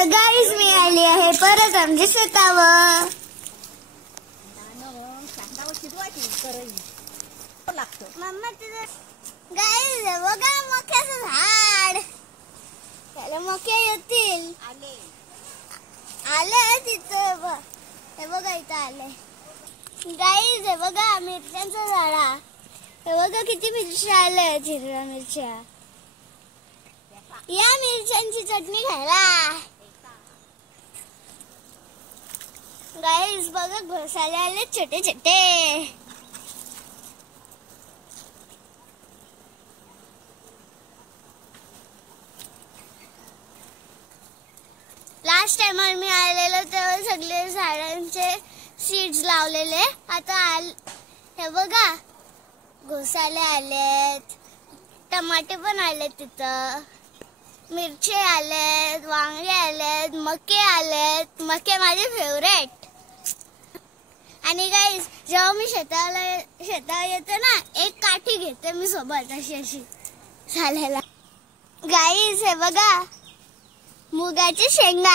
तर गाईज मी आली आहे परत आमच्या शेतावर. मम्मा तुझं गाईज बघा मक्याचं झाड, त्याला मक्या येतील. आले तिथं हे बघा, इथं आले गाईज. हे बघा मिरच्यांचं झाड, हे बघा किती मिरच्या आल्या, हिरव्या मिरच्या. या मिरच्यांची चटणी खायला. गाईज बघा घोसाले आले छोटे छोटे. लास्ट टाइम मी आलेलो तेव्हा सगळे झाडांचे सीड्स लावलेले. आता हे बघा घोसाले आलेत, टमाटे पण आलेत, तिथं मिरची आलेत, वांगे आलेत, मके आलेत. मके माझे फेवरेट. आणि गाईज जेव्हा मी शेतावर येते ना, एक काठी घेते मी सोबत अशी झालेला. गाईज हे बघा मुगाची शेंगा.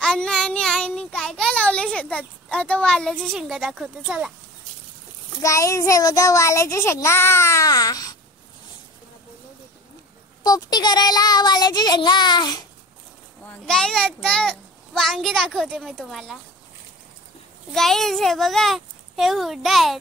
अण्णा आणि आईने काय काय लावले शेतात. आता वाल्याची शेंगा दाखवते चला. गाईज हे बघा वाल्याची शेंगा, पोपटी करायला वाल्याची शेंगा. गाईज आता वांगी दाखवते मी तुम्हाला. गाईज हे बघा हे हुड्डा आहेत.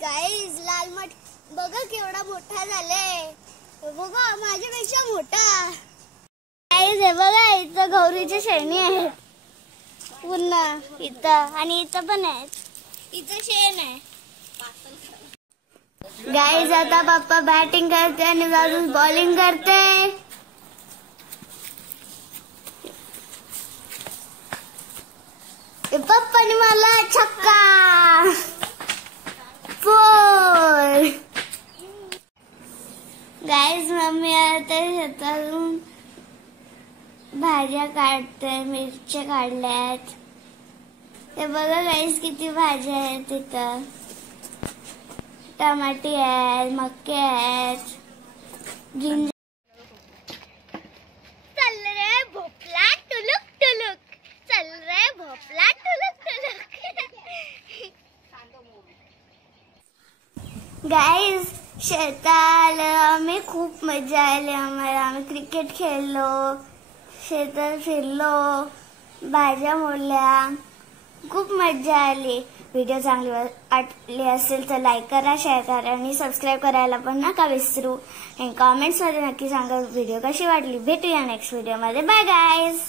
गाईज लाल मठ बघा केवढा मोठा झाले. बघा माझ्यापेक्षा मोठा. गाईज हे बघा इथं गौरीची शेणी आहे पुन्हा इथं, आणि इथं पण आहेत. इथं शेण आहे. गाईज आता पप्पा बॅटिंग करते आणि दादू बॉलिंग करते. पप्पाने मला छक्का 4. गाईज मम्मी आता शेतातून भाज्या काढते, मिरच्या काढल्यात. हे बघा गाईज किती भाज्या आहेत तिथं. टमाटे आहेत, मक्के आहेत, जिंजर. चल रे भोपळा टुलुक टुलुक, चल रे भोपळा टुलुक टुलुक. गाईज शेताला आम्ही खूप मजा आली आम्हाला. आम्ही क्रिकेट खेळलो, शेतात फिरलो, भाज्या मोडल्या, खूप मजा आली. व्हिडिओ चांगली वाटली असेल तर लाईक करा, शेअर करा आणि सबस्क्राईब करायला पण नका विसरू. आणि कॉमेंट्स मध्ये नक्की सांगा व्हिडिओ कशी वाटली. भेटूया नेक्स्ट व्हिडिओ मध्ये. Bye guys.